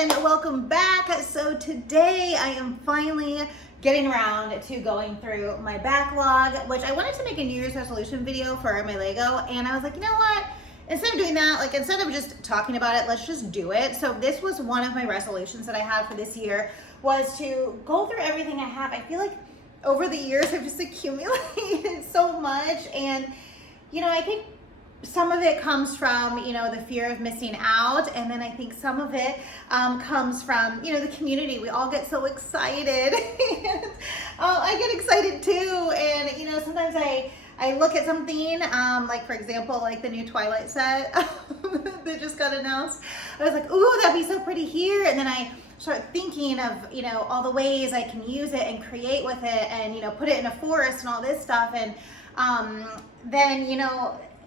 and welcome back. So today I am finally getting around to going through my backlog, which I wanted to make a New Year's resolution video for my Lego, and I was like, you know what? Instead of doing that, instead of just talking about it, let's just do it. So this was one of my resolutions that I had for this year, was to go through everything I have. I feel like over the years I've just accumulated so much, and I think some of it comes from, the fear of missing out. And then I think some of it comes from, the community. We all get so excited. And I get excited too. And, sometimes I look at something, like for example, like the new Twilight set that just got announced. I was like, ooh, that'd be so pretty here. And then I start thinking of, all the ways I can use it and create with it and, put it in a forest and all this stuff. And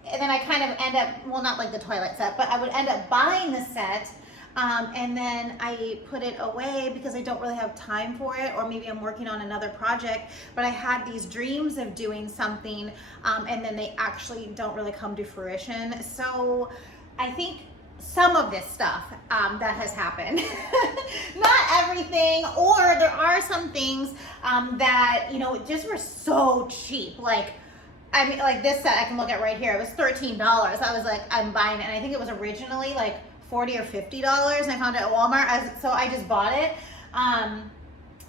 then I kind of end up, well, not like the Twilight set, but I would end up buying the set, and then I put it away because I don't really have time for it, or maybe I'm working on another project, but I had these dreams of doing something, and then they actually don't really come to fruition. So I think some of this stuff that has happened, not everything, or there are some things that, just were so cheap. Like this set I can look at right here, it was $13. I was like, I'm buying it. And I think it was originally like $40 or $50, and I found it at Walmart. So I just bought it. And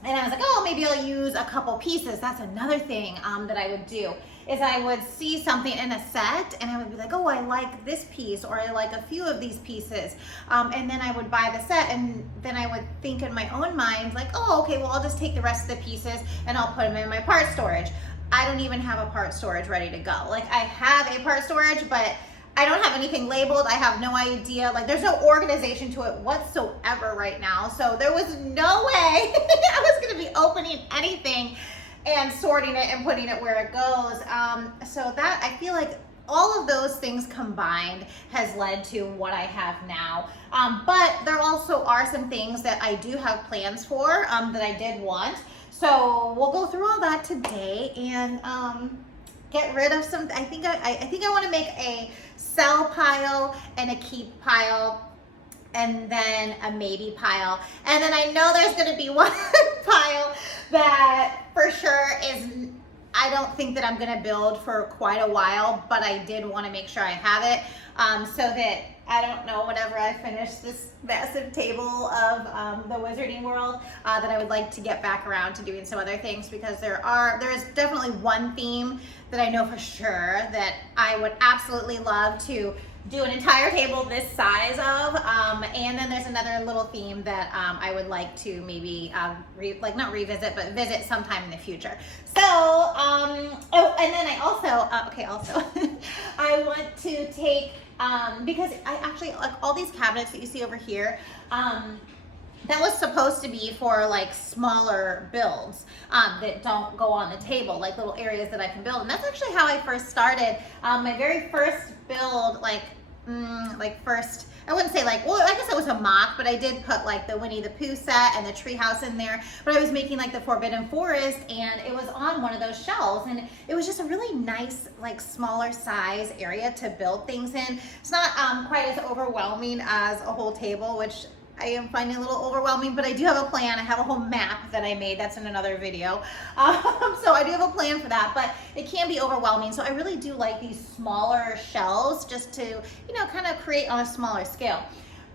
I was like, oh, maybe I'll use a couple pieces. That's another thing that I would do, is I would see something in a set and I would be like, oh, I like this piece, or I like a few of these pieces. And then I would buy the set, and then I would think in my own mind, like, oh, okay, well, I'll just take the rest of the pieces and I'll put them in my part storage. I don't even have a part storage ready to go. Like, I have a part storage, but I don't have anything labeled. I have no idea. Like, there's no organization to it whatsoever right now. So there was no way I was gonna be opening anything and sorting it and putting it where it goes. So that, I feel like all of those things combined has led to what I have now. But there also are some things that I do have plans for that I did want. So we'll go through all that today and get rid of some. I think I want to make a sell pile and a keep pile, and then a maybe pile. And then I know there's going to be one pile that for sure is, I don't think that I'm going to build for quite a while, but I did want to make sure I have it, so that, I don't know, whenever I finish this massive table of the Wizarding World, that I would like to get back around to doing some other things, because there is definitely one theme that I know for sure that I would absolutely love to do an entire table this size of, and then there's another little theme that I would like to maybe not revisit, but visit sometime in the future. So oh, and then I also I want to take, because I actually like all these cabinets that you see over here, that was supposed to be for like smaller builds that don't go on the table, like little areas that I can build. And that's actually how I first started. My very first build, first, I wouldn't say well, I guess it was a mock, but I did put like the Winnie the Pooh set and the treehouse in there. But I was making like the Forbidden Forest, and it was on one of those shelves, and it was just a really nice, smaller size area to build things in. It's not quite as overwhelming as a whole table, which I am finding a little overwhelming, but I do have a plan. I have a whole map that I made. That's in another video. So I do have a plan for that, but it can be overwhelming. So I really do like these smaller shelves, just to, kind of create on a smaller scale.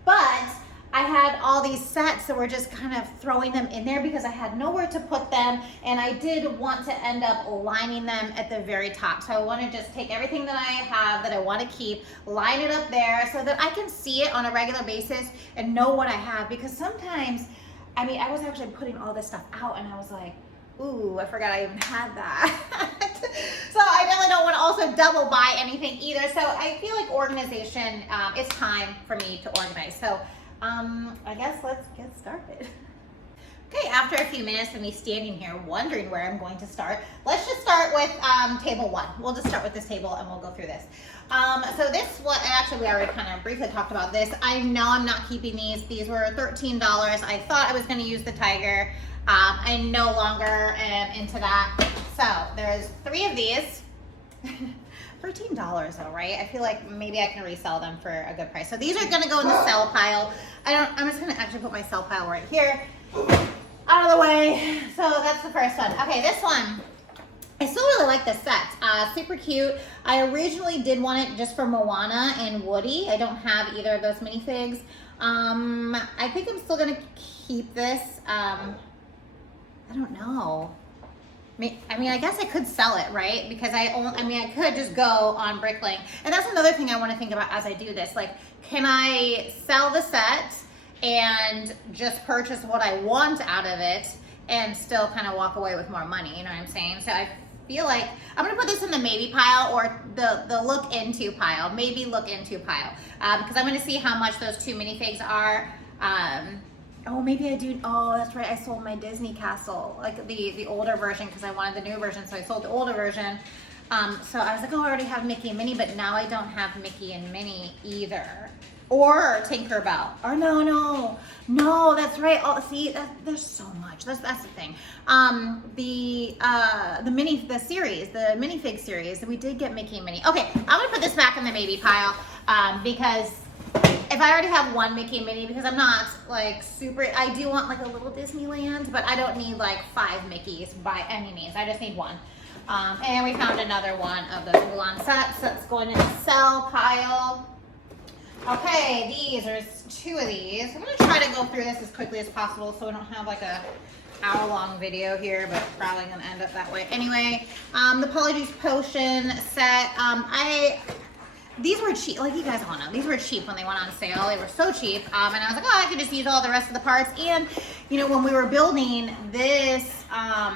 But I had all these sets that were just kind of throwing them in there because I had nowhere to put them, and I did want to end up lining them at the very top. So I want to just take everything that I have that I want to keep, line it up there so that I can see it on a regular basis and know what I have. Because sometimes, I was actually putting all this stuff out and I was like, ooh, I forgot I even had that. So I definitely don't want to also double buy anything either. So I feel like organization, it's time for me to organize. So I guess let's get started. Okay, after a few minutes of me standing here wondering where I'm going to start, let's just start with table one. We'll just start with this table and we'll go through this. So this one, actually we already kind of briefly talked about this. I know I'm not keeping these. These were $13. I thought I was going to use the tiger. I no longer am into that. So there's 3 of these. $13 though, right? I feel like maybe I can resell them for a good price. So these are gonna go in the sell pile. I'm just gonna actually put my sell pile right here, out of the way. So that's the first one. Okay, this one. I still really like this set. Super cute. I originally did want it just for Moana and Woody. I don't have either of those minifigs. I think I'm still gonna keep this. I don't know. I mean, I guess I could sell it, right? Because I could just go on Bricklink. And that's another thing I want to think about as I do this. Like, can I sell the set and just purchase what I want out of it and still kind of walk away with more money? You know what I'm saying? So I feel like I'm gonna put this in the maybe pile or the look into pile. Maybe look into pile. Because I'm gonna see how much those 2 minifigs are. Oh, maybe I do. Oh, that's right. I sold my Disney castle, like the older version, because I wanted the new version. So I sold the older version. So I was like, oh, I already have Mickey and Minnie, but now I don't have Mickey and Minnie either. Or Tinkerbell. Or no, that's right. Oh, see, there's so much. That's the thing. The minifig series, we did get Mickey and Minnie. Okay, I'm gonna put this back in the maybe pile because if I already have one Mickey and Minnie, because I'm not like super, I do want like a little Disneyland, but I don't need like 5 Mickeys by any means. I just need one. And we found another one of those Mulan sets that's going in the sell pile. Okay, there's 2 of these. I'm gonna try to go through this as quickly as possible so we don't have like a hour-long video here, but probably gonna end up that way anyway. The Polyjuice Potion set. These were cheap, like you guys all know, these were cheap when they went on sale. They were so cheap. And I was like, oh, I could just use all the rest of the parts. And, you know, when we were building this, I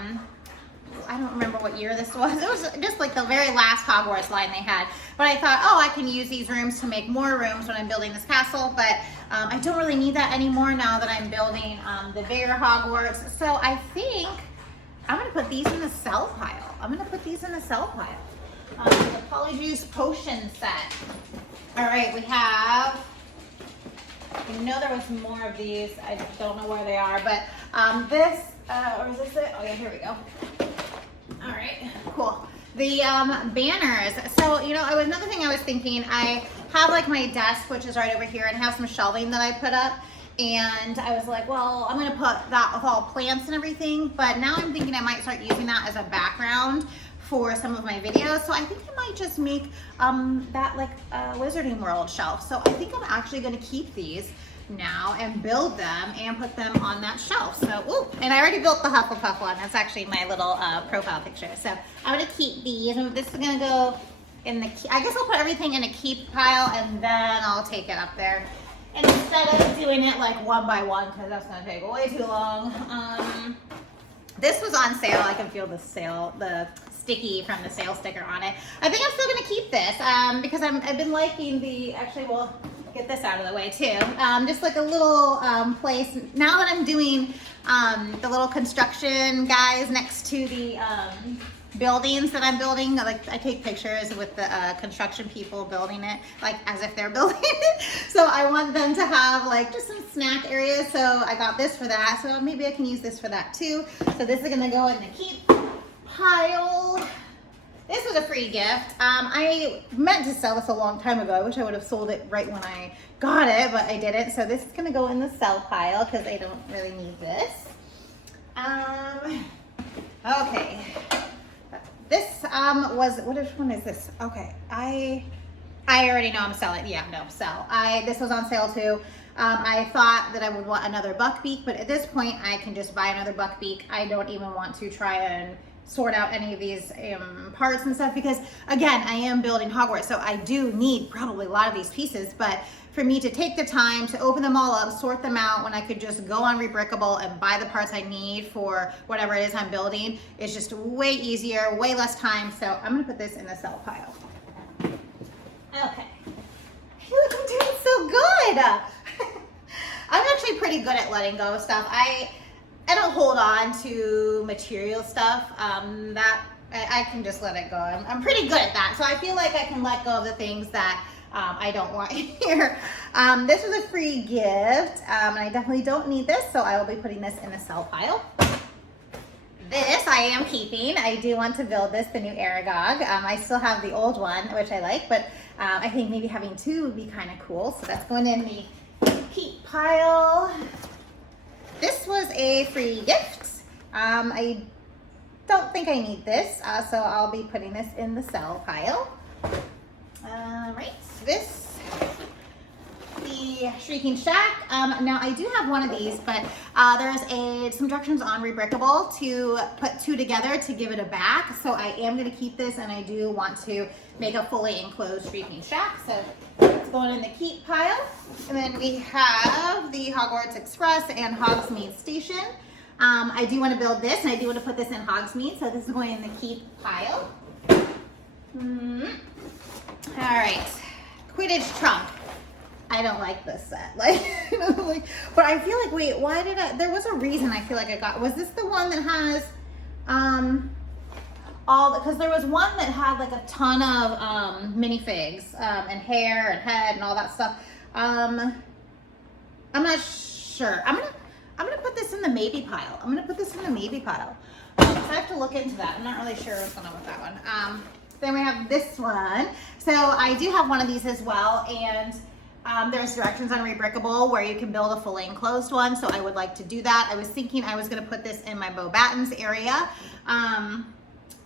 don't remember what year this was. It was just like the very last Hogwarts line they had. But I thought, oh, I can use these rooms to make more rooms when I'm building this castle. But I don't really need that anymore now that I'm building the bigger Hogwarts. So I think I'm going to put these in the sell pile. The Polyjuice Potion set. All right, we have, I know there was more of these. I don't know where they are, but this, or is this it? Oh yeah, here we go. All right, cool. The banners. So, you know, another thing I was thinking, I have like my desk, which is right over here, and have some shelving that I put up. And I was like, well, I'm gonna put that with all plants and everything, but now I'm thinking I might start using that as a background for some of my videos. So I think I might just make that like Wizarding World shelf. So I think I'm actually gonna keep these now and build them and put them on that shelf. So, ooh, and I already built the Hufflepuff one. That's actually my little profile picture. So I'm gonna keep these, and this is gonna go in the, I guess I'll put everything in a keep pile and then I'll take it up there. And instead of doing it like one by one, because that's gonna take way too long. This was on sale. I can feel the sticky from the sale sticker on it. I think I'm still gonna keep this because I've been liking the, actually we'll get this out of the way too. Just like a little place. Now that I'm doing the little construction guys next to the buildings that I'm building, like I take pictures with the construction people building it, like as if they're building it. So I want them to have like just some snack areas. So I got this for that. So maybe I can use this for that too. So this is gonna go in the keep pile. This was a free gift. I meant to sell this a long time ago. I wish I would have sold it right when I got it, but I didn't. So this is gonna go in the sell pile because I don't really need this. Okay. This was, which one is this? Okay, I already know I'm selling. Yeah, no, sell. This was on sale too. I thought that I would want another Buckbeak, but at this point I can just buy another Buckbeak. I don't even want to try and sort out any of these parts and stuff because, again, I am building Hogwarts, so I do need probably a lot of these pieces, but for me to take the time to open them all up, sort them out, when I could just go on Rebrickable and buy the parts I need for whatever it is I'm building, it's just way easier, way less time, so I'm gonna put this in the sell pile. Okay. Look, I'm doing so good! I'm actually pretty good at letting go of stuff. I don't hold on to material stuff. That I can just let it go. I'm pretty good at that. So I feel like I can let go of the things that I don't want here. This was a free gift, and I definitely don't need this, so I will be putting this in the sell pile. This I am keeping. I do want to build this, the new Aragog. I still have the old one, which I like, but I think maybe having two would be kind of cool. So that's going in the keep pile. This was a free gift. I don't think I need this, so I'll be putting this in the sell pile. Right, this, the Shrieking Shack. Now I do have one of these, but there's some directions on Rebrickable to put two together to give it a back. So I am going to keep this, and I do want to make a fully enclosed Shrieking Shack. So it's going in the keep pile. And then we have the Hogwarts Express and Hogsmeade Station. I do want to build this, and I do want to put this in Hogsmeade. So this is going in the keep pile. All right, Quidditch trunk. I don't like this set, but I feel like, wait, why did there was a reason I feel like I got, was this the one that has, because there was one that had like a ton of, minifigs, and hair and head and all that stuff. I'm not sure. I'm gonna put this in the maybe pile. So I have to look into that. I'm not really sure what's going on with that one. Then we have this one. So I do have one of these as well, and there's directions on Rebrickable where you can build a fully enclosed one, so I would like to do that. I was thinking I was going to put this in my Beauxbatons area,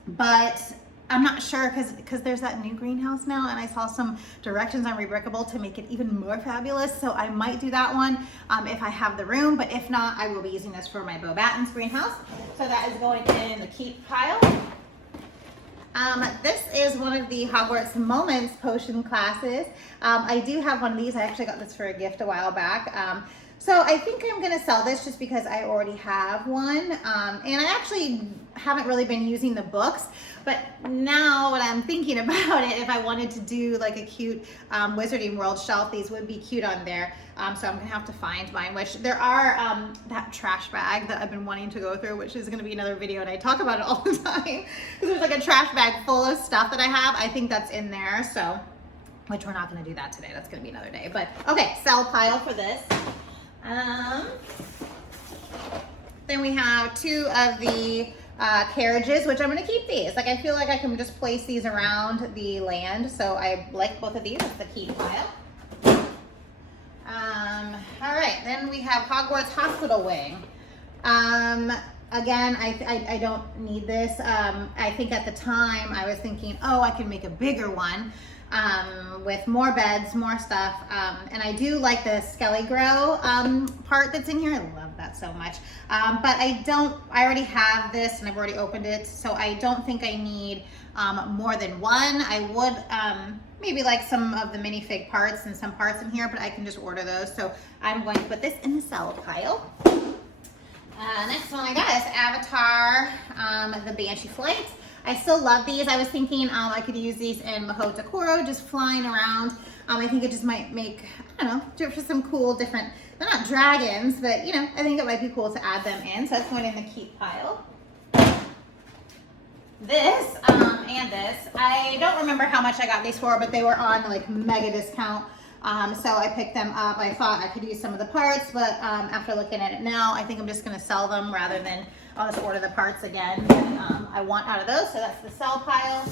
but I'm not sure because there's that new greenhouse now, and I saw some directions on Rebrickable to make it even more fabulous, so I might do that one if I have the room, but if not, I will be using this for my Beauxbatons greenhouse. So that is going in the keep pile. This is one of the Hogwarts Moments potion classes. I do have one of these. I actually got this for a gift a while back. So I think I'm going to sell this just because I already have one. And I actually haven't really been using the books, but now when I'm thinking about it, if I wanted to do like a cute Wizarding World shelf, these would be cute on there. So I'm going to have to find mine, which there are that trash bag that I've been wanting to go through, which is going to be another video, and I talk about it all the time because there's like a trash bag full of stuff that I have. I think that's in there, so, which we're not going to do that today. That's going to be another day, but okay, sell pile for this. Then we have two of the carriages, which I'm going to keep these. Like, I feel like I can just place these around the land, so I like both of these. It's the keep pile. All right, then we have Hogwarts Hospital Wing. Again, I don't need this. I think at the time I was thinking, oh, I can make a bigger one with more beds, more stuff. And I do like the Skelly Grow part that's in here. I love that so much. But I already have this and I've already opened it, so I don't think I need more than one. I would maybe like some of the minifig parts and some parts in here, but I can just order those. So I'm going to put this in the sell pile. Next one I got is Avatar, the Banshee Flight. I still love these. I was thinking I could use these in Mahotakoro, just flying around. I think it just might make, I don't know, just some cool different, they're not dragons, but you know, I think it might be cool to add them in. So that's going in the keep pile. This and this, I don't remember how much I got these for, but they were on like mega discount. So I picked them up. I thought I could use some of the parts, but after looking at it now, I think I'm just gonna sell them rather than I'll just order the parts again that I want out of those. So that's the sell pile.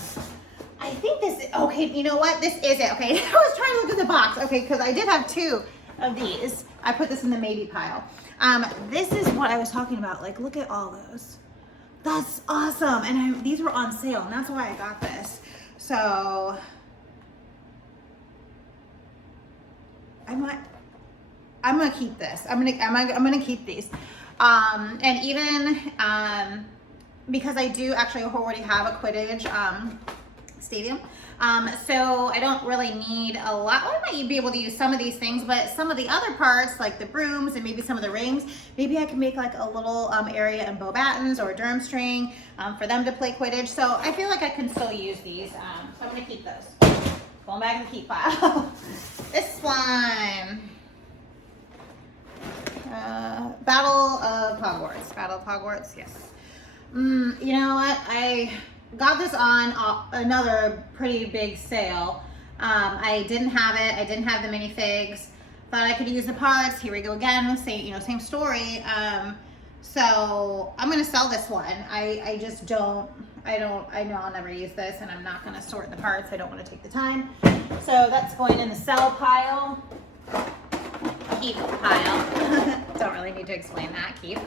I think this is, okay, you know what? This is it, okay? I was trying to look at the box, okay, because I did have two of these. I put this in the maybe pile. This is what I was talking about. Like, look at all those. That's awesome. And these were on sale, and that's why I got this. So I'm gonna keep this. I'm gonna keep these. And even because I do actually already have a Quidditch stadium, so I don't really need a lot. Well, I might be able to use some of these things, but some of the other parts, like the brooms and maybe some of the rings, maybe I can make like a little area in Beauxbatons or Durmstrang for them to play Quidditch. So I feel like I can still use these. So I'm gonna keep those. Going back to the keep pile. This one. Battle of Hogwarts, yes. You know what? I got this on another pretty big sale. I didn't have it. I didn't have the minifigs. Thought I could use the parts. Here we go again. Same story. So I'm gonna sell this one. I just don't, I know I'll never use this, and I'm not gonna sort the parts. I don't wanna take the time. So that's going in the sell pile, keep pile. Don't really need to explain that, keep.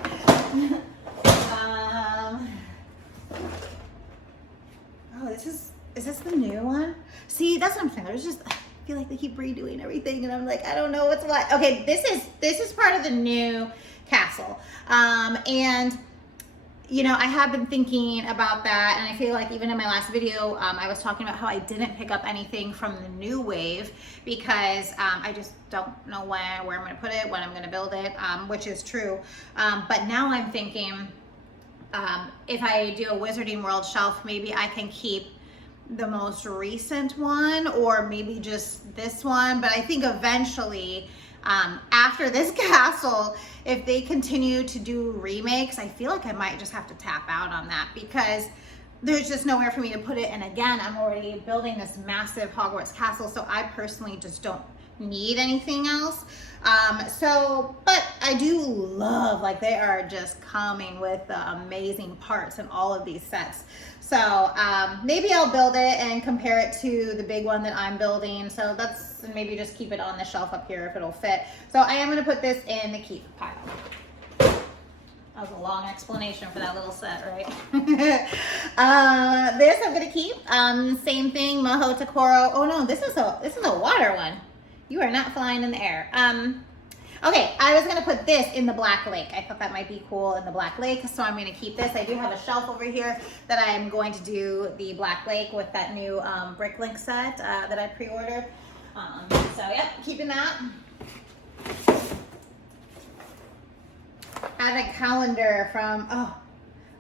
Oh, is this the new one? See, that's what I'm saying. There's just, I feel like they keep redoing everything, and I'm like, I don't know what's what. Okay, this is part of the new castle. And you know, I have been thinking about that, and I feel like even in my last video, I was talking about how I didn't pick up anything from the new wave because I just don't know where I'm going to put it, when I'm going to build it, which is true. But now I'm thinking, if I do a Wizarding World shelf, maybe I can keep the most recent one, or maybe just this one. But I think eventually, after this castle, if they continue to do remakes, I feel like I might just have to tap out on that because there's just nowhere for me to put it. And again, I'm already building this massive Hogwarts castle, so I personally just don't need anything else. But I do love, like, they are just coming with the amazing parts in all of these sets. So maybe I'll build it and compare it to the big one that I'm building. So that's, and maybe just keep it on the shelf up here if it'll fit. So I am going to put this in the keep pile. That was a long explanation for that little set, right? This I'm going to keep. Same thing, Mahotokoro. Oh no, this is a water one. You are not flying in the air. Okay, I was gonna put this in the Black Lake. I thought that might be cool in the Black Lake, so I'm gonna keep this. I do have a shelf over here that I am going to do the Black Lake with that new Bricklink set that I pre-ordered. So yeah, keeping that. Advent calendar from,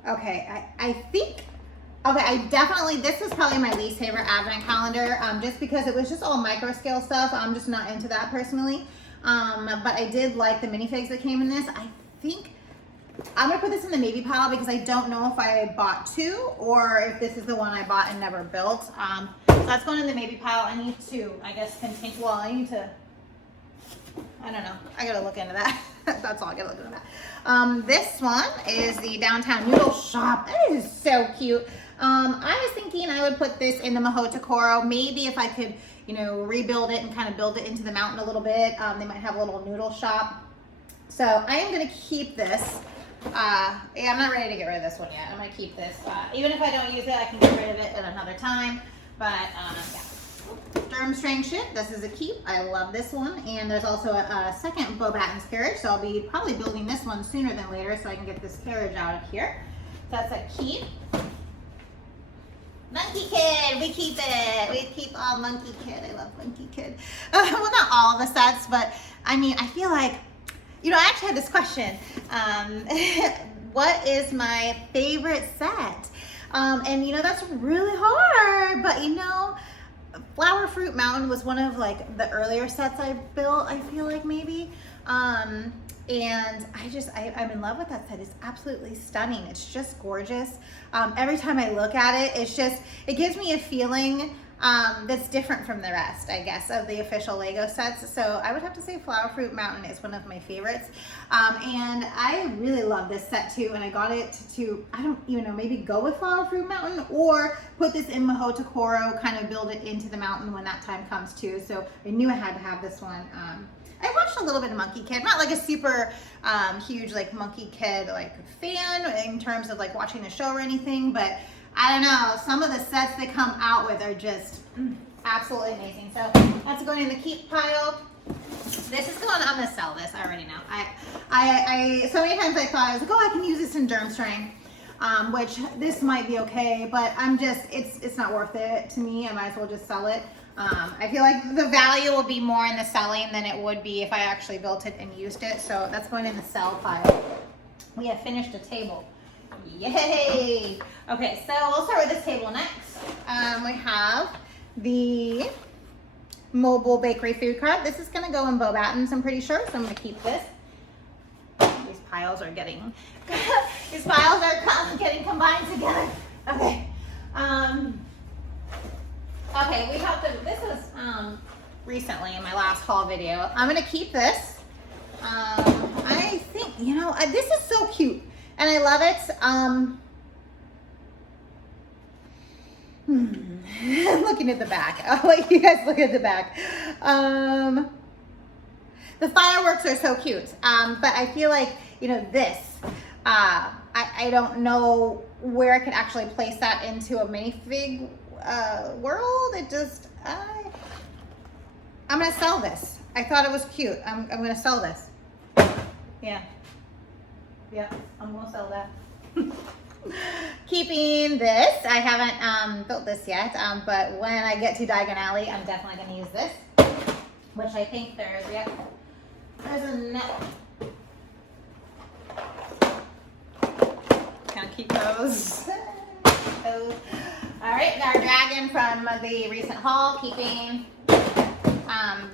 okay, I think, okay, I definitely, this is probably my least favorite Advent calendar, just because it was just all micro scale stuff. I'm just not into that personally. But I did like the minifigs that came in this. I think I'm gonna put this in the maybe pile because I don't know if I bought two or if this is the one I bought and never built. So that's going in the maybe pile. I need to, I guess, continue. Well, I need to, I don't know. I gotta look into that. That's all, I gotta look into that. This one is the Downtown Noodle Shop. That is so cute. I was thinking I would put this in the Mahotokoro. Maybe if I could, you know, rebuild it and kind of build it into the mountain a little bit. They might have a little noodle shop. So I am going to keep this. Yeah, I'm not ready to get rid of this one yet. I'm going to keep this. Even if I don't use it, I can get rid of it at another time. But yeah. Durmstrang ship. This is a keep. I love this one. And there's also a second Beauxbatons carriage. So I'll be probably building this one sooner than later so I can get this carriage out of here. So that's a keep. Monkey Kid, we keep it. We keep all Monkey Kid. I love Monkey Kid. Well, not all the sets, but I mean, I feel like, you know, I actually had this question. What is my favorite set? And you know, that's really hard, but you know, Flower Fruit Mountain was one of like the earlier sets I built, I feel like maybe. And I'm in love with that set. It's absolutely stunning. It's just gorgeous. Every time I look at it, it gives me a feeling that's different from the rest, I guess, of the official Lego sets. So I would have to say Flower Fruit Mountain is one of my favorites. And I really love this set too. And I got it to, I don't even know, maybe go with Flower Fruit Mountain or put this in Mahotokoro, kind of build it into the mountain when that time comes too. So I knew I had to have this one. I watched a little bit of Monkey Kid, not like a super huge like Monkey Kid like fan in terms of like watching the show or anything, but I don't know, some of the sets they come out with are just absolutely amazing. So that's going in the keep pile. This is going, I'm gonna sell this, I already know. I so many times I thought, I was like, oh, I can use this in Durmstrang, which this might be okay, but I'm just, it's not worth it to me. I might as well just sell it. I feel like the value will be more in the selling than it would be if I actually built it and used it. So that's going in the sell pile. We have finished a table. Yay! Okay, so we'll start with this table next. We have the mobile bakery food cart. This is going to go in Beauxbatons, I'm pretty sure, so I'm going to keep this. These piles are getting, getting combined together. Okay. Okay, we talked about, this was recently in my last haul video. I'm gonna keep this. I think, you know, this is so cute. and I love it. I'm looking at the back. I'll let you guys look at the back. The fireworks are so cute, but I feel like, you know, this, I don't know where I could actually place that into a minifig world. It just, I'm gonna sell this. I thought it was cute. I'm gonna sell this. Yeah. Yep, I'm gonna sell that. Keeping this, I haven't built this yet, but when I get to Diagon Alley, I'm definitely gonna use this, which I think there's a net. Kind of keep those. All right, our dragon from the recent haul, keeping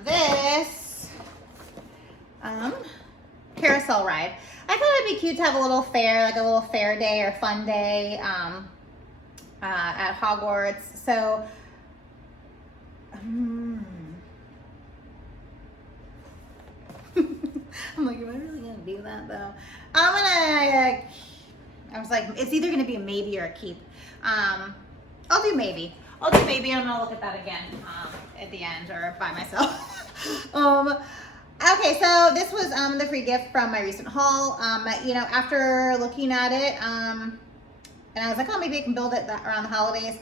this carousel ride. I thought it'd be cute to have a little fair, like a little fair day or fun day at Hogwarts. So, I'm like, am I really gonna do that though? I was like, it's either gonna be a maybe or a keep. I'll do maybe. I'll do maybe, and I'm gonna look at that again at the end or by myself. Okay, so this was the free gift from my recent haul. You know, after looking at it, and I was like, oh, maybe I can build it around the holidays.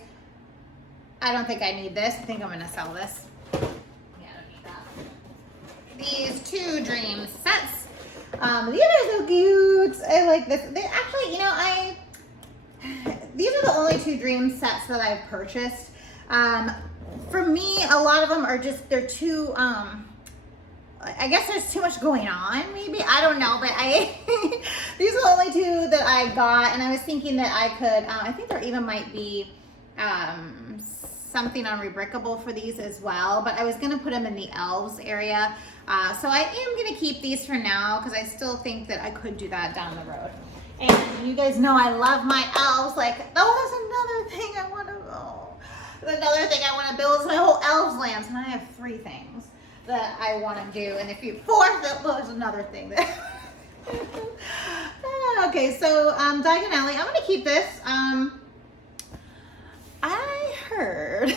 I don't think I need this. I think I'm gonna sell this. Yeah, I don't need that. These two dream sets. These are so cute. I like this. They actually, you know, these are the only two dream sets that I've purchased. For me, a lot of them are just, they're too, I guess there's too much going on, maybe. I don't know, but these are the only two that I got, and I was thinking that I could, I think there even might be something on Rebrickable for these as well, but I was gonna put them in the elves area. So I am gonna keep these for now, because I still think that I could do that down the road. And you guys know I love my elves. Like, oh, that's another thing I wanna, another thing I wanna build is my whole elves land. And I have 3 things that I want to do, and if you fourth, there's another thing that. Okay, so Diagon Alley, I'm gonna keep this. I heard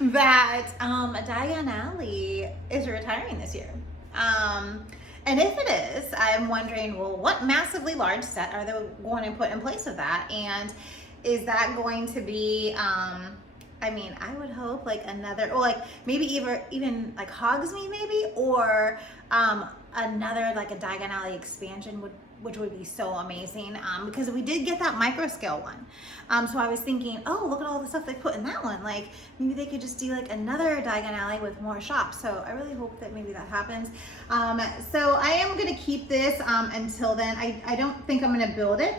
that Diagon Alley is retiring this year, and if it is, I'm wondering, well, what massively large set are they going to put in place of that, and is that going to be? I mean, I would hope like another, or like maybe even like Hogsmeade maybe, or another like a Diagon Alley expansion which would be so amazing, because we did get that micro scale one. So I was thinking, oh, look at all the stuff they put in that one. Like maybe they could just do like another Diagon Alley with more shops. So I really hope that maybe that happens. So I am gonna keep this until then. I don't think I'm gonna build it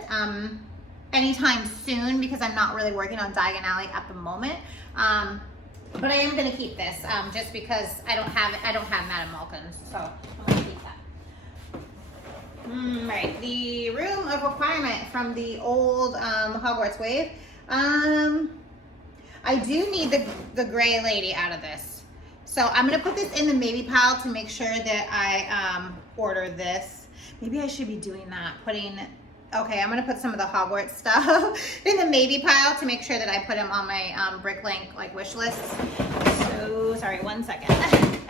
anytime soon, because I'm not really working on Diagon Alley at the moment. But I am gonna keep this just because I don't have Madame Malkin's, so I'm gonna keep that. Right, the Room of Requirement from the old Hogwarts wave. I do need the gray lady out of this, so I'm gonna put this in the maybe pile to make sure that I order this. Maybe I should be doing that, okay, I'm gonna put some of the Hogwarts stuff in the maybe pile to make sure that I put them on my Bricklink like wish list. So sorry, 1 second.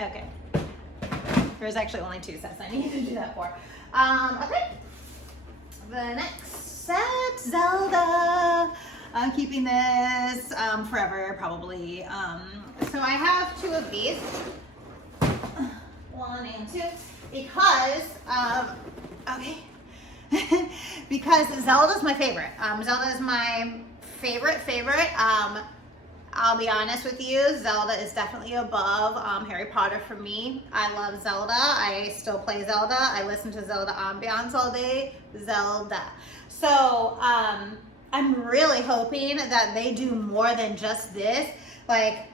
Okay, there's actually only 2 sets I need to do that for. Okay, the next set, Zelda. I'm keeping this forever probably. So I have 2 of these, 1 and 2, because okay. Because Zelda's my favorite. Zelda is my favorite. I'll be honest with you, Zelda is definitely above Harry Potter for me. I love Zelda. I still play Zelda. I listen to Zelda ambiance all day. Zelda. So I'm really hoping that they do more than just this. Like,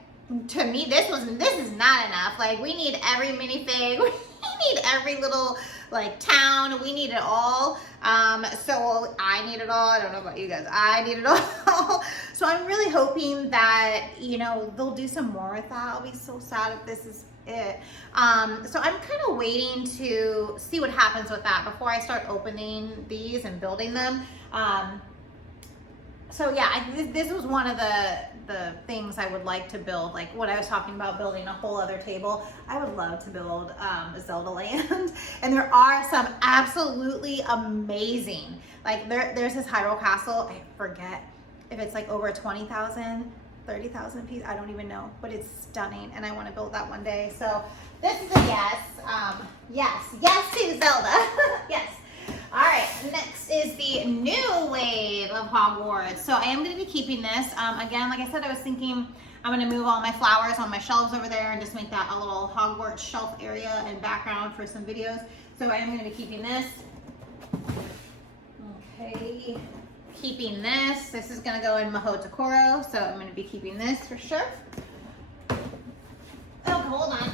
to me, this is not enough. Like, we need every minifig. We need every little like town. We need it all. So I need it all. I don't know about you guys. I need it all. So I'm really hoping that, you know, they'll do some more with that. I'll be so sad if this is it. So I'm kind of waiting to see what happens with that before I start opening these and building them. So yeah, this was one of the things I would like to build. Like when I was talking about building a whole other table, I would love to build Zelda Land. And there are some absolutely amazing. Like there's this Hyrule Castle. I forget if it's like over 20,000, 30,000 pieces. I don't even know, but it's stunning, and I want to build that one day. So this is a yes. Yes to Zelda. Yes. All right, next is the new wave of Hogwarts. So I am going to be keeping this. Again, like I said, I was thinking I'm going to move all my flowers on my shelves over there and just make that a little Hogwarts shelf area and background for some videos. So I am going to be keeping this. Okay, keeping this. This is going to go in Mahotokoro, so I'm going to be keeping this for sure. Oh, hold on.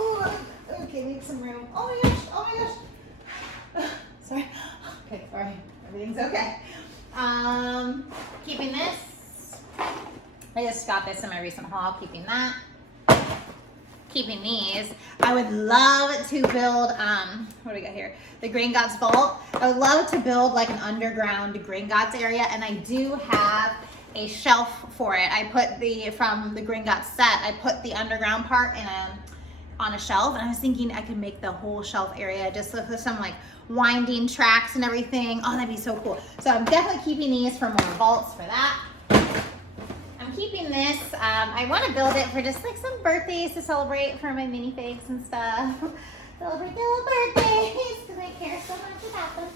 Ooh, okay, need some room. Oh my gosh, oh my gosh. Sorry. Okay, sorry. Everything's okay. Keeping this. I just got this in my recent haul. Keeping that. Keeping these. I would love to build, what do we got here? The Gringotts Vault. I would love to build like an underground Gringotts area, and I do have a shelf for it. I put from the Gringotts set, I put the underground part on a shelf, and I was thinking I could make the whole shelf area just with some like winding tracks and everything. Oh, that'd be so cool. So I'm definitely keeping these for more vaults for that. I'm keeping this. I want to build it for just like some birthdays to celebrate for my minifigs and stuff. Celebrate their little birthdays because I care so much about them.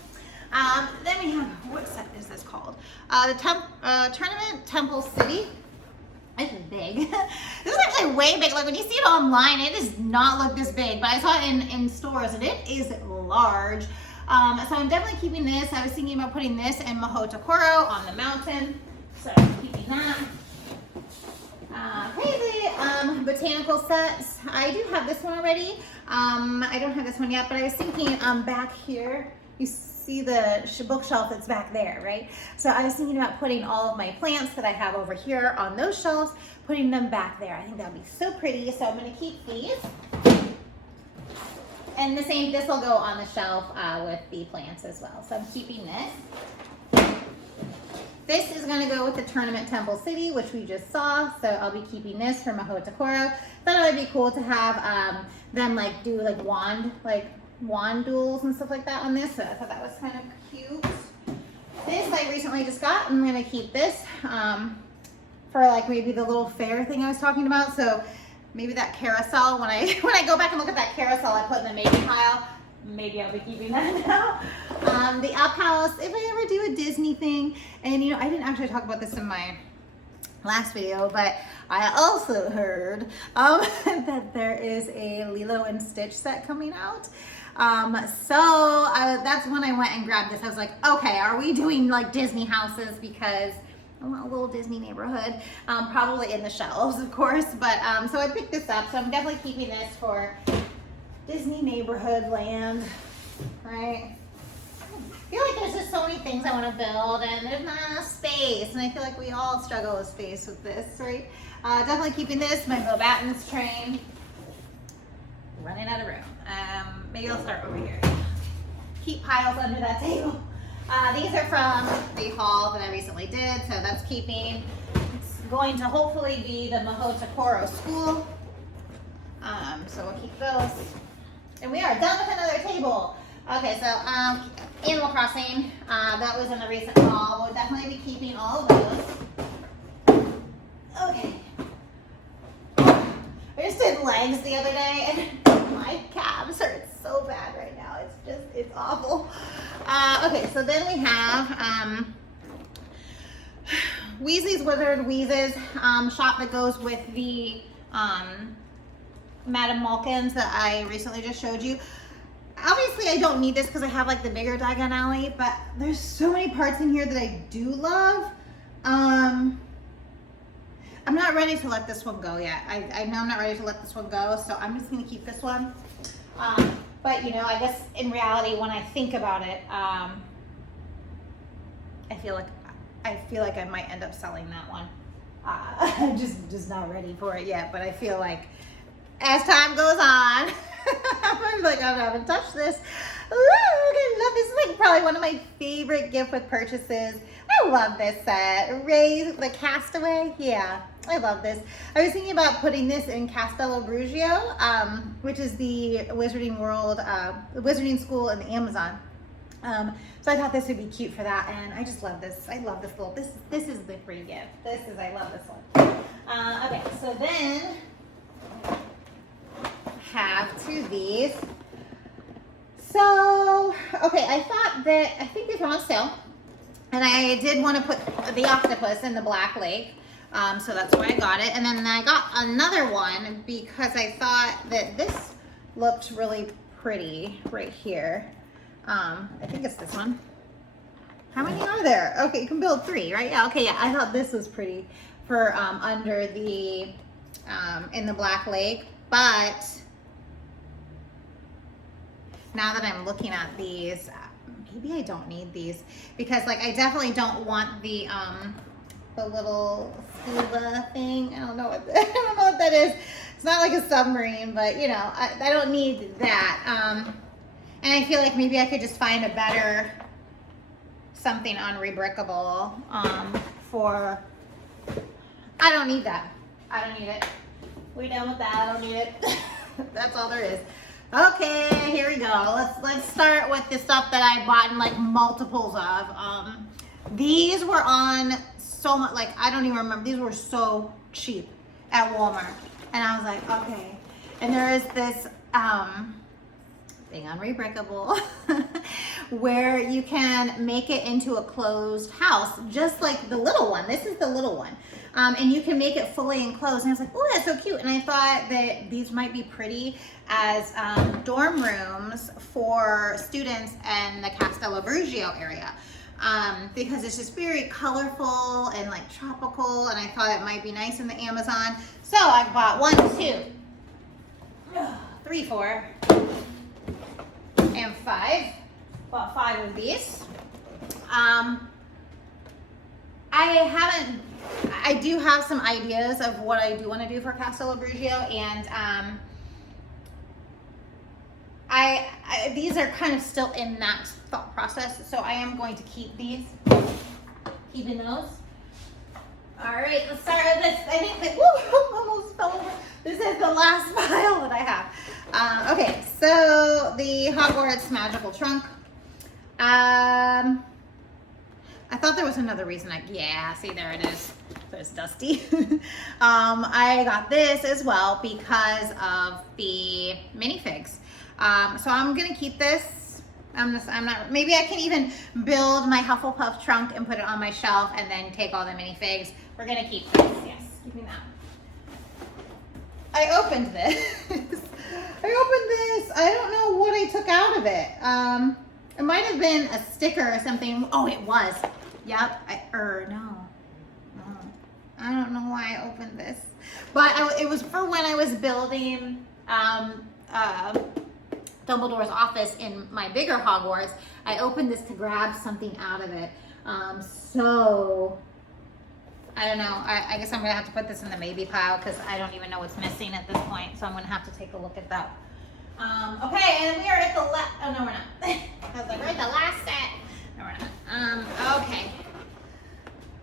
Then we have, what set is this called? The Tournament Temple City. It's big. This is actually way big. Like when you see it online, it does not look this big, but I saw it in stores and it is large. So I'm definitely keeping this. I was thinking about putting this in Mahotokoro on the mountain. So I'm keeping that. Okay, the botanical sets. I do have this one already. I don't have this one yet, but I was thinking back here, you see the bookshelf that's back there, right? So I was thinking about putting all of my plants that I have over here on those shelves, putting them back there. I think that would be so pretty. So I'm going to keep these. And the same, this will go on the shelf with the plants as well. So I'm keeping this. This is going to go with the Tournament Temple City, which we just saw. So I'll be keeping this for Mahotokoro. Thought it would be cool to have them like do like wand duels and stuff like that on this. So I thought that was kind of cute. This I recently just got. I'm going to keep this for like maybe the little fair thing I was talking about. So maybe that carousel, when I go back and look at that carousel I put in the maybe pile, maybe I'll be keeping that now. The Up House, if I ever do a Disney thing, and you know, I didn't actually talk about this in my last video, but I also heard that there is a Lilo and Stitch set coming out. So that's when I went and grabbed this. I was like, okay, are we doing like Disney houses? Because I want a little Disney neighborhood, probably in the shelves, of course. But so I picked this up. So I'm definitely keeping this for Disney neighborhood land, right? I feel like there's just so many things I want to build, and there's not enough space. And I feel like we all struggle with space with this, right? Definitely keeping this, my Bo Battens train. Running out of room. Maybe I'll start over here. Keep piles under that table. These are from the haul that I recently did, so that's keeping. It's going to hopefully be the Mahotokoro school. So we'll keep those. And we are done with another table. Okay, so Animal Crossing, that was in the recent haul. We'll definitely be keeping all of those. Okay. I just did legs the other day, and my calves hurt so bad right now. It's awful. Okay, so then we have Weasley's Wizard Wheezes shop that goes with the Madame Malkins that I recently just showed you. Obviously, I don't need this because I have like the bigger Diagon Alley, but there's so many parts in here that I do love. I'm not ready to let this one go yet. I know I'm not ready to let this one go, so I'm just gonna keep this one. But you know, I guess in reality, when I think about it, I feel like I might end up selling that one. I'm just not ready for it yet, but I feel like as time goes on, I'm like, I haven't touched this. Look, I love this. This is like probably one of my favorite gift with purchases. I love this set. Ray, the Castaway. Yeah, I love this. I was thinking about putting this in Castello Brugio, which is the Wizarding World, the Wizarding School in the Amazon. So I thought this would be cute for that, and I just love this. I love this little, this is the free gift. I love this one. Okay, so then have two of these. So, okay, I think these were on sale, and I did want to put the octopus in the Black Lake, so that's why I got it. And then I got another one because I thought that this looked really pretty right here. I think it's this one. How many are there? Okay, you can build 3, right? Yeah, okay, yeah, I thought this was pretty for under the, in the Black Lake, but now that I'm looking at these, maybe I don't need these because like I definitely don't want the little scuba thing. I don't know what that is. It's not like a submarine, but you know, I don't need that. And I feel like maybe I could just find a better something unrebrickable for. I don't need that. I don't need it. We done with that. I don't need it. That's all there is. Okay, here we go. Let's start with the stuff that I bought in like multiples of. These were on so much, like I don't even remember. These were so cheap at Walmart, and I was like, okay. And there is this thing unrebrickable where you can make it into a closed house, just like the little one. This is the little one. And you can make it fully enclosed. And I was like, oh, that's so cute. And I thought that these might be pretty as dorm rooms for students in the Castello Brugio area. Because it's just very colorful and like tropical. And I thought it might be nice in the Amazon. So I bought 1, 2, 3, 4, and 5. Bought 5 of these. I do have some ideas of what I do want to do for Castello Brugio, and these are kind of still in that thought process, so I am going to keep these, keeping those. All right, let's start with this. I think that, woo, almost fell over. This is the last pile that I have. Okay, so the Hogwarts Magical Trunk. I thought there was another reason yeah, see, there it is. So it's dusty. I got this as well because of the minifigs. So I'm gonna keep this. Maybe I can even build my Hufflepuff trunk and put it on my shelf and then take all the minifigs. We're gonna keep this, yes, keeping that. I opened this. I don't know what I took out of it. It might have been a sticker or something. Oh, it was. Yep. No. I don't know why I opened this, but it was for when I was building Dumbledore's office in my bigger Hogwarts. I opened this to grab something out of it. So I don't know. I guess I'm gonna have to put this in the maybe pile because I don't even know what's missing at this point. So I'm gonna have to take a look at that. Okay, and we are at the last. Oh no, we're not. I was like, we're at the last set. No, we're not. Okay.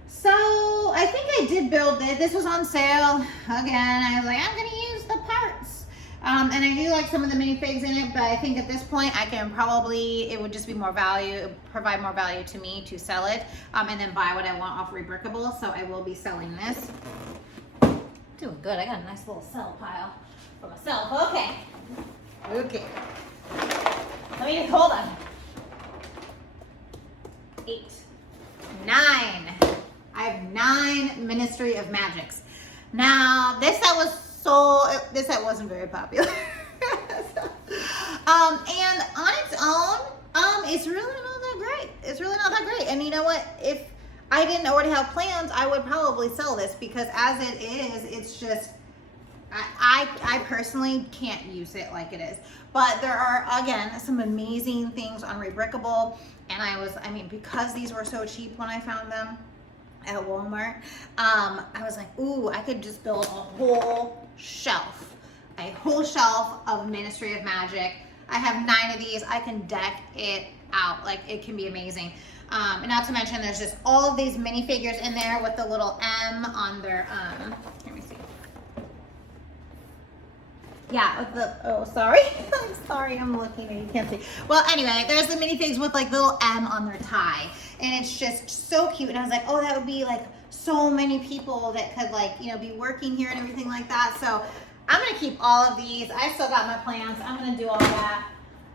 So I think I did build this. This was on sale again. I was like, I'm gonna use the parts. And I do like some of the minifigs in it, but I think at this point I can probably, it would just be more value, provide more value to me to sell it, and then buy what I want off Rebrickable. So I will be selling this. Doing good. I got a nice little sell pile for myself. Okay. Okay. Let me just hold on. 8, 9. I have 9 Ministry of Magics. Now, this set wasn't very popular. And on its own, it's really not that great. It's really not that great. And you know what? If I didn't already have plans, I would probably sell this because as it is, it's just, I personally can't use it like it is. But there are, again, some amazing things on Rebrickable. And I mean, because these were so cheap when I found them at Walmart, I was like, ooh, I could just build a whole shelf a whole shelf of Ministry of Magic. I have 9 of these. I can deck it out. Like, it can be amazing. And not to mention, there's just all of these minifigures in there with the little M on their, let me see. Yeah, with the, oh, sorry. I'm sorry, I'm looking and you can't see. Well, anyway, there's the minifigs with like little M on their tie. And it's just so cute. And I was like, oh, that would be like so many people that could like, you know, be working here and everything like that. So I'm gonna keep all of these. I still got my plans. I'm gonna do all that.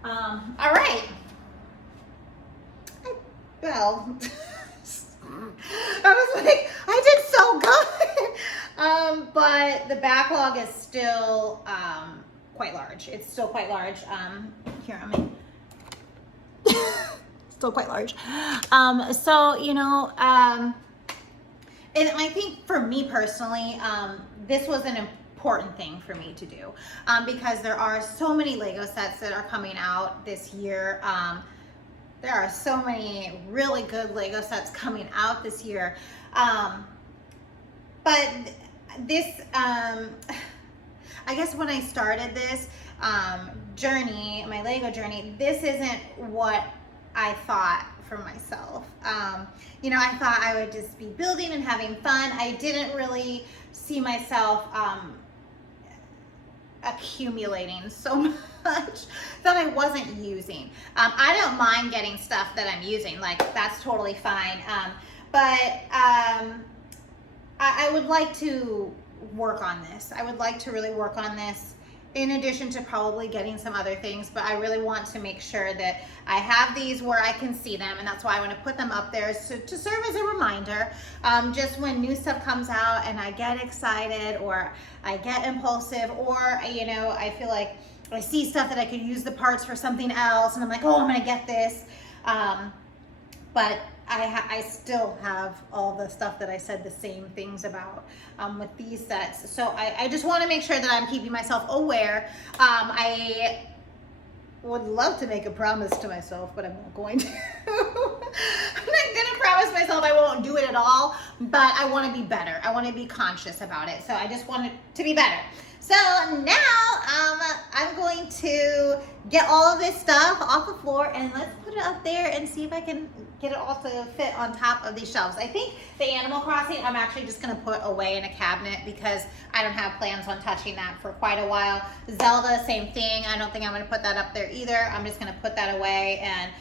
All right. Well, I was like, I did so good. But the backlog is still quite large. It's still quite large. Here, I mean, still quite large. So, you know, and I think for me personally, this was an important thing for me to do because there are so many Lego sets that are coming out this year. There are so many really good Lego sets coming out this year. But this, I guess when I started this journey, my Lego journey, this isn't what I thought for myself. You know, I thought I would just be building and having fun. I didn't really see myself accumulating so much that I wasn't using. I don't mind getting stuff that I'm using, like that's totally fine. But I would like to work on this. I would like to really work on this in addition to probably getting some other things, but I really want to make sure that I have these where I can see them, and that's why I want to put them up there to serve as a reminder. Just when new stuff comes out and I get excited or I get impulsive, or you know, I feel like I see stuff that I could use the parts for something else and I'm like, oh, I'm gonna get this. But I still have all the stuff that I said the same things about with these sets. So I just want to make sure that I'm keeping myself aware. I would love to make a promise to myself, but I'm not going to. I'm not going to promise myself I won't do it at all, but I want to be better. I want to be conscious about it. So I just want it to be better. So now I'm going to get all of this stuff off the floor and let's put it up there and see if I can get it all to fit on top of these shelves. I think the Animal Crossing I'm actually just going to put away in a cabinet because I don't have plans on touching that for quite a while. Zelda, same thing. I don't think I'm going to put that up there either. I'm just going to put that away and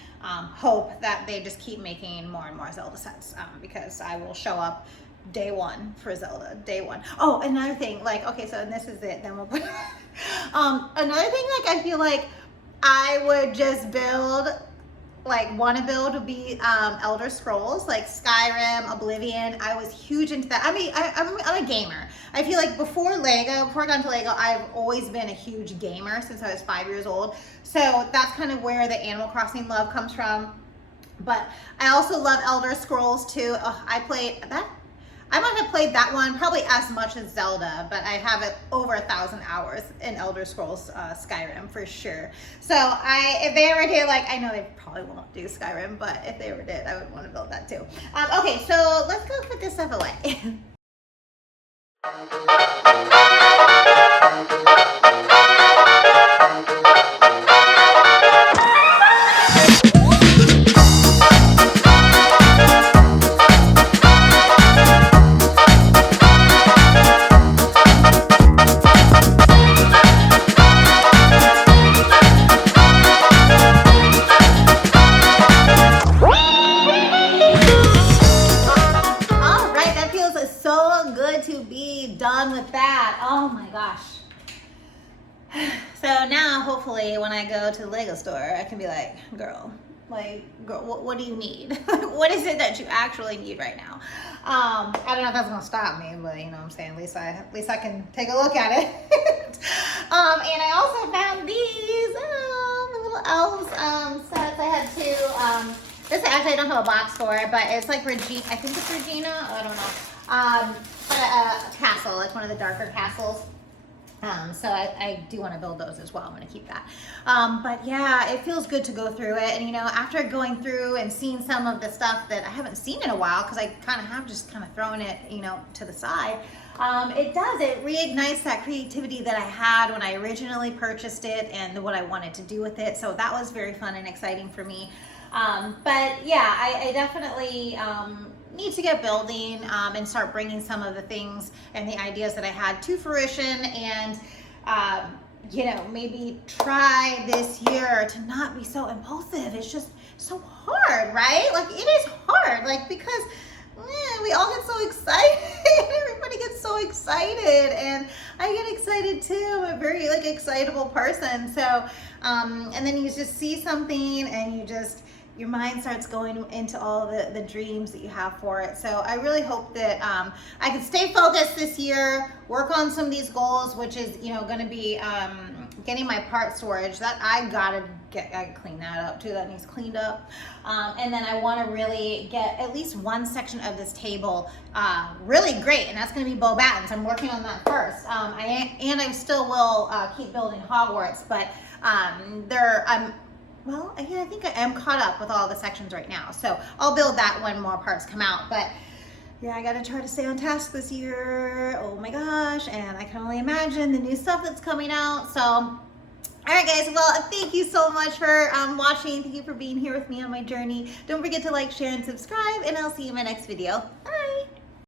hope that they just keep making more and more Zelda sets because I will show up day one for Zelda, day one. Oh, another thing, like, okay, so and this is it, then we'll put another thing, like, I feel like I would just build, like, want to build would be Elder Scrolls, like Skyrim, Oblivion. I was huge into that. I mean, I'm a gamer. I feel like before I got into Lego, I've always been a huge gamer since I was 5 years old. So that's kind of where the Animal Crossing love comes from. But I also love Elder Scrolls too. I played that. I might have played that one probably as much as Zelda, but I have it over 1,000 hours in Elder Scrolls Skyrim for sure. So if they ever did, like, I know they probably won't do Skyrim, but if they ever did, I would want to build that too. Okay, so let's go put this stuff away. Done with that. Oh my gosh. So now hopefully when I go to the Lego store, I can be like, girl, what do you need? What is it that you actually need right now? I don't know if that's gonna stop me, but you know what I'm saying, at least I can take a look at it. And I also found these little elves sets. I had two. This actually I don't have a box for it, but it's like Regina. I think it's Regina. I don't know. But a castle. It's one of the darker castles. So I do want to build those as well. I'm going to keep that. But yeah, it feels good to go through it. And you know, after going through and seeing some of the stuff that I haven't seen in a while, because I kind of have just kind of thrown it, you know, to the side. It does. It reignites that creativity that I had when I originally purchased it and what I wanted to do with it. So that was very fun and exciting for me. But yeah, I definitely need to get building and start bringing some of the things and the ideas that I had to fruition, and you know, maybe try this year to not be so impulsive. It's just so hard, right? Like, it is hard, like, because we all get so excited. Everybody gets so excited, and I get excited too. I'm a very like excitable person. So and then you just see something and you just, your mind starts going into all the dreams that you have for it. So I really hope that I can stay focused this year, work on some of these goals, which is, you know, going to be getting my part storage. That I gotta clean that up too. That needs cleaned up. And then I want to really get at least one section of this table really great, and that's going to be bow battens. I'm working on that first. I still will keep building Hogwarts, but well, I think I am caught up with all the sections right now. So I'll build that when more parts come out. But yeah, I gotta try to stay on task this year. Oh my gosh. And I can only imagine the new stuff that's coming out. So, all right guys, well, thank you so much for watching. Thank you for being here with me on my journey. Don't forget to like, share, and subscribe, and I'll see you in my next video.